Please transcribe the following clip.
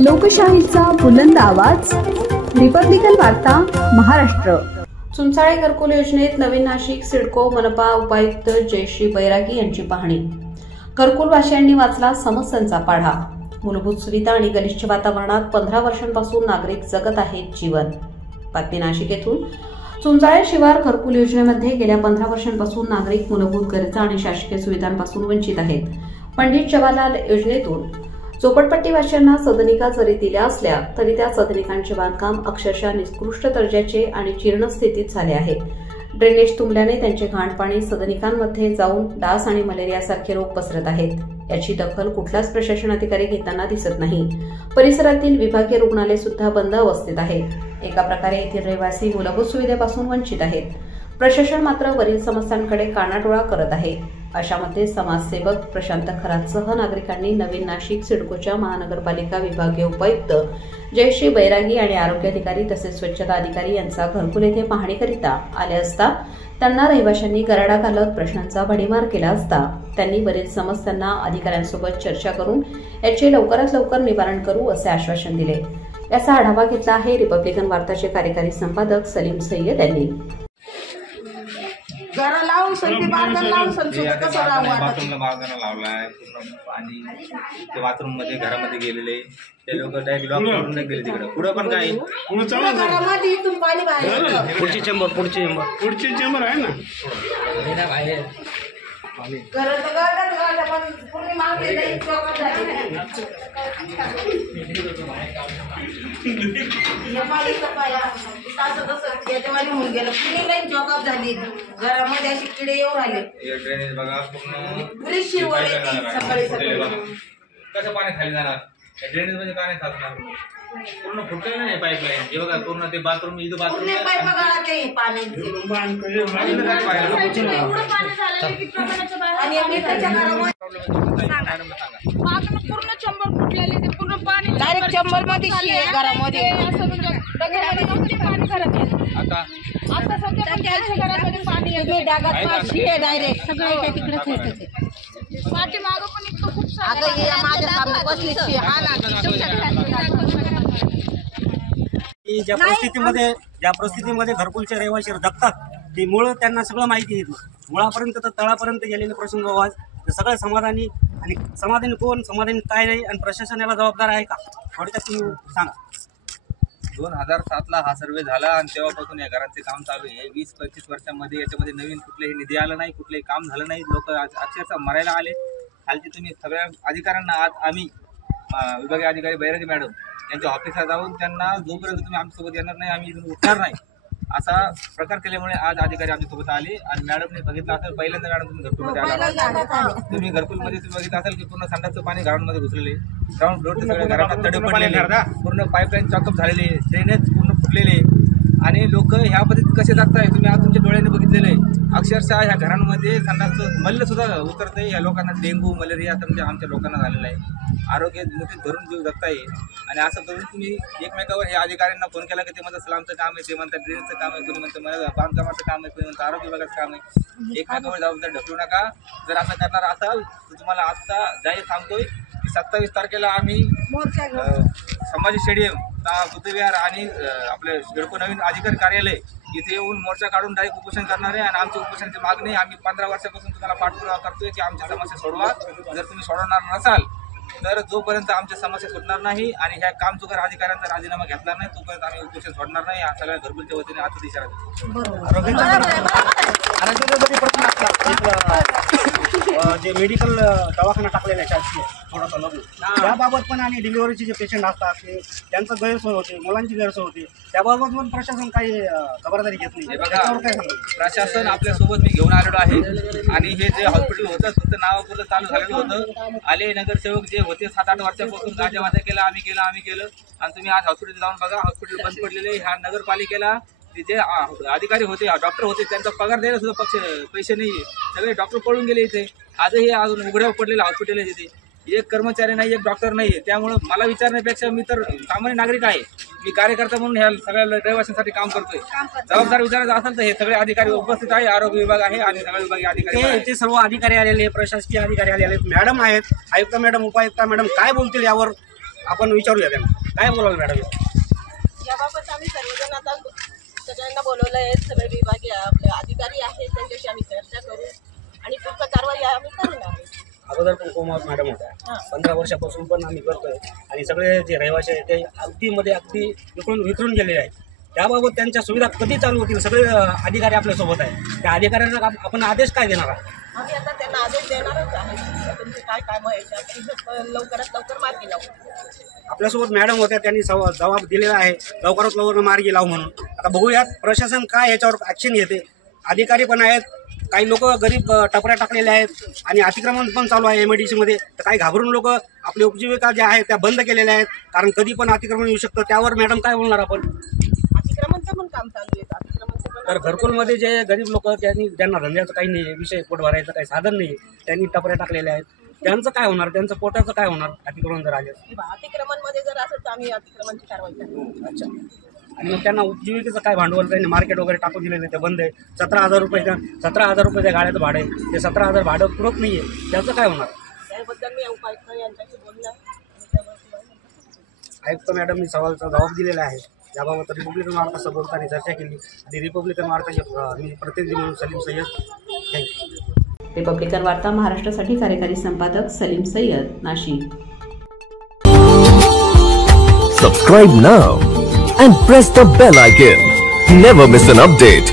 लोकशाहीचा बुलंद आवाज, रिपब्लिकन वार्ता महाराष्ट्र। चुंचाळे घरकुल योजनेत नवीन नाशिक सिडको मनपा उपायुक्त जयश्री बैरागी यांची पाहणी। घरकुलवासियांनी वाचला समस्यांचा पाढा। मूलभूत सुविधा आणि गलिच्छ वातावरणात 15 वर्षांपासून नागरिक जगत आहेत जीवन। बातमी नाशिक येथून। चुंचाळे शिवार घरकुल योजनेमध्ये गेल्या 15 वर्षांपासून नागरिक मूलभूत गरजा आणि शासकीय सुविधांपासून वंचित आहेत। पंडित जवाहरलाल योजनेतून झोपडपट्टीवासियांना सदनिका जरी दिल्या असल्या तरी त्या सदनिकांचे बांधकाम अक्षरशः निकृष्ट दर्जाचे आणि जीर्ण स्थितीत झाले आहे। ड्रेनेज तुंबल्याने त्यांचे घाण पाणी सदनिकांमध्ये जाऊन डास आणि मलेरियासारखे रोग पसरत आहेत। याची दखल कुठलाच प्रशासन अधिकारी घेताना दिसत नाही। परिसरातील विभागीय रुग्णालय सुद्धा बंद अवस्थेत आहे। एका प्रकारे येथील रहिवासी मूलभूत सुविधेपासून वंचित आहेत। प्रशासन मात्र वरील समस्यांकडे कानाडोळा करत आहे। अशामध्ये समाजसेवक प्रशांत खरातसह नागरिकांनी नवीन नाशिक सिडकोच्या महानगरपालिका विभागीय उपायुक्त जयश्री बैरागी आणि आरोग्य अधिकारी तसेच स्वच्छता अधिकारी यांचा घरकुल येथे पाहणीकरिता आले असता त्यांना रहिवाशांनी गराडा घालत प्रश्नांचा भडीमार केला असता त्यांनी वरील समस्यांना अधिकाऱ्यांसोबत चर्चा करून याचे लवकरात लवकर निवारण करू असे आश्वासन दिले। याचा आढावा घेतला आहे रिपब्लिकन वार्ताचे कार्यकारी संपादक सलीम सय्यद यांनी। घरा लावून संधी बांधून लावून संसद कसं राहू बाथरूमला बांधून लावलाय पूर्ण पाणी ते बाथरूम मध्ये घरामध्ये गेलेले ते लोक डायरेक्ट लॉक करून गेले तिकडे पुढे पण काय घरामध्ये इथून पाणी बाहेर पुढची चेंबर आहे ना बाहेर पूर्ण मागले नाही होऊन गेलं पुणे लाईन जॉकअप झाली। घरामध्ये अशी किडे येऊ राहिले। ड्रेनेज बघा पूर्ण शिरवळ येते सकाळी कसं पाणी खाली जाणार ड्रेनेज मध्ये काय नाही खाणार पूर्ण फुटलेलं नाही पाईपलाईन हे बघा पूर्ण ते बाथरूम इथं बाथरूम पाईप गळा ते पाणी पूर्ण चंबर फुटलेले ते पूर्ण पाणी डायरेक्ट चंबर मध्ये घरामध्ये असं म्हणजे पाणी घरात आता सध्या घरामध्ये पाणी तुम्ही डागात पाशी आहे डायरेक्ट सगळं तिकडेच येते पाठीमागं पण इतकं खूप सारं माझ्या सामने बसली हा ना ज्या परिस्थितीमध्ये घरकुलचे रहिवासी जगतात ती मुळं त्यांना सगळं माहिती येतं। मुळापर्यंत तर तळापर्यंत गेलेले प्रसंग तर सगळं समाधानी आणि समाधानी कोण समाधानी काय नाही आणि प्रशासन याला जबाबदार आहे का थोडक्यात तुम्ही सांगा। 2007ला हा सर्वे झाला आणि तेव्हापासून या घरांचे काम चालू आहे। 20-25 वर्षांमध्ये याच्यामध्ये नवीन कुठलेही निधी आला नाही, कुठलेही काम झालं नाही। लोक अक्षरशः मरायला आले। खालची तुम्ही सगळ्या अधिकाऱ्यांना आज आम्ही विभागीय अधिकारी बैरागी मॅडम यांच्या ऑफिसला जाऊन त्यांना जोपर्यंत तुम्ही आमच्यासोबत येणार नाही आम्ही इथून उठणार नाही असा प्रकार केल्यामुळे आज अधिकारी आमच्यासोबत आले आणि मॅडमने बघितलं असेल पहिल्यांदा मॅडम तुम्ही घरकुलमध्ये आला तुम्ही घरकुलमध्ये तुम्ही बघितलं असेल की पूर्ण संडासचं पाणी घरांमध्ये घुसलेले ग्राउंड फ्लोअरचे सगळे घरांना तडे पडलेले पूर्ण पाईपलाईन चॉकअप झालेले ड्रेनेज पूर्ण फुटलेले आणि लोक ह्या पद्धतीत कसे जगताय तुम्ही आज तुमच्या डोळ्याने बघितलेलं आहे। अक्षरशः ह्या घरांमध्ये संडासचं मल्ल सुद्धा उतरतंय। या लोकांना डेंग्यू मलेरिया तर आमच्या लोकांना झालेला आहे। आरोग्य मोठे धरून जीव जगताय आणि असं करून तुम्ही एकमेकावर हे अधिकाऱ्यांना फोन केला की ते म्हणतात स्लॅमचं काम आहे, ते म्हणतात ड्रेनेजचं काम आहे, कोणी म्हणतं मला बांधकामाचं काम आहे, कोणी म्हणतं आरोग्य विभागाचं काम आहे। एकमेकावर जबाबदारी ढकलू नका। जर असं करणार असाल तर तुम्हाला आत्ता जाहीर सांगतोय की 27 तारखेला आम्ही संभाजी स्टेडियम बुद्धविहार आणि आपले सिडको नवीन अधिकारी कार्यालय इथे येऊन मोर्चा काढून डायरेक्ट उपोषण करणार आहे। आणि आमच्या उपोषणाची मागणी आम्ही 15 वर्षापासून तुम्हाला पाठपुरावा करतोय की आमच्या समस्या सोडवा। जर तुम्ही सोडवणार नसाल तर जोपर्यंत आमच्या समस्या सुटणार नाही आणि ह्या कामचुकार अधिकाऱ्यांचा राजीनामा घेतला नाही तोपर्यंत आम्ही उपोषण सोडणार नाही। हा सगळ्या घरकुलच्या वतीने आजचा इशारा जे मेडिकल दवाखाना टाकलेला आहे शासकीय थोडासा लघु त्याबाबत पण आणि डिलिव्हरीचे जे पेशंट असतात ते त्यांचं गैरसोय होते, मुलांची गैरसोय होते, त्याबाबत पण प्रशासन काही खबरदारी घेत नाही। त्याच्यावर काय सांगतो प्रशासन आपल्यासोबत मी घेऊन आलेलो आहे आणि हे जे हॉस्पिटल होतं फक्त नावापुरतं चालू झालेलं होतं। आले नगरसेवक जे होते 7-8 वर्षापासून गाजावाजा केला आम्ही केलं आणि तुम्ही आज हॉस्पिटल जाऊन बघा हॉस्पिटल बंद पडलेले। ह्या नगरपालिकेला जे अधिकारी होते डॉक्टर होते त्यांचा पगार द्यायला सुद्धा पैसे नाही। सगळे डॉक्टर पळून गेले इथे। आजही अजून उघड्यावर पडलेलं हॉस्पिटल आहे तिथे एक कर्मचारी नाही, एक डॉक्टर नाही आहे। त्यामुळे मला विचारण्यापेक्षा मी तर सामान्य नागरिक आहे, मी कार्यकर्ता म्हणून ह्या सगळ्या रहिवाशांसाठी काम करतोय। जबाबदार विचारायचं असेल तर हे सगळे अधिकारी उपस्थित आहे, आरोग्य विभाग आहे आणि सगळे विभागीय अधिकारी ते सर्व अधिकारी आलेले, प्रशासकीय अधिकारी आलेले, मॅडम आहेत, आयुक्त मॅडम, उपायुक्त मॅडम काय बोलतील यावर आपण विचारूया त्यांना काय बोलाल मॅडम. याबाबत आम्ही सर्वजण आता सगळ्यांना बोलवलं आहे. सगळे विभागीय आपले अधिकारी आहेत, त्यांच्याशी आम्ही चर्चा करू आणि पुढचं कारवाई आम्ही करून आहोत. अगोदर पण कोमत मॅडम होत्या, 15 वर्षापासून पण आम्ही करतोय आणि सगळे जे रहिवासी आहेत ते अगदी विखरून गेलेले आहेत. त्याबाबत त्यांच्या सुविधा कधी चालू होतील, सगळे अधिकारी आपल्यासोबत आहेत. त्या अधिकाऱ्यांना आपण आदेश काय देणार आहात? आम्ही आता त्यांना आदेश देणारच आहे. तुमचे काय काम आहे त्यात लवकरात लवकर मार्गी लावू. आपल्यासोबत मॅडम होत्या, त्यांनी जबाब दिलेला आहे लवकरात लवकर मार्गी लावू म्हणून. आता बघूयात प्रशासन काय याच्यावर ॲक्शन घेते. अधिकारी पण आहेत, काही लोक गरीब टपऱ्या टाकलेल्या आहेत आणि अतिक्रमण पण चालू आहे MIDC मध्ये. तर काही घाबरून लोक आपली उपजीविका ज्या आहेत त्या बंद केलेल्या आहेत, कारण कधी पण अतिक्रमण येऊ शकतं. त्यावर मॅडम काय बोलणार आपण? अतिक्रमणचं पण काम चालू आहे. तर घरकुलमध्ये जे गरीब लोक ज्यांना धंद्याचं काही नाही, विषय पोट भरायचं काही साधन नाही, त्यांनी टपऱ्या टाकलेल्या आहेत, त्यांचं काय होणार? त्यांचं पोटाचं काय होणार अतिक्रमण जर आले? अतिक्रमणमध्ये जर असं तर आम्ही अतिक्रमणची कारवाई करू. अच्छा. आणि मग त्यांना उपजीविकेचं काय भांडवल? त्यांनी मार्केट वगैरे टाकून दिलेलं ते बंद आहे. 17,000 रुपये गाड्याचं भाडं आहे, ते 17,000 भाडं पुरत नाही आहे, त्याचं काय होणार? त्याबद्दल मी उपायुक्त यांच्याशी बोलणार. आयुक्त मॅडमनी सवालचा जबाब दिलेला आहे. याबाबत रिपब्लिकन वार्तासोबत बोलताना चर्चा केली आणि रिपब्लिकन वार्ताचे मी प्रतिनिधी म्हणून सलीम सय्यद. थँक्यू. रिपब्लिकन वार्ता महाराष्ट्रासाठी कार्यकारी संपादक Salim Syed, Nashik. Subscribe now and press the bell icon. Never miss an update.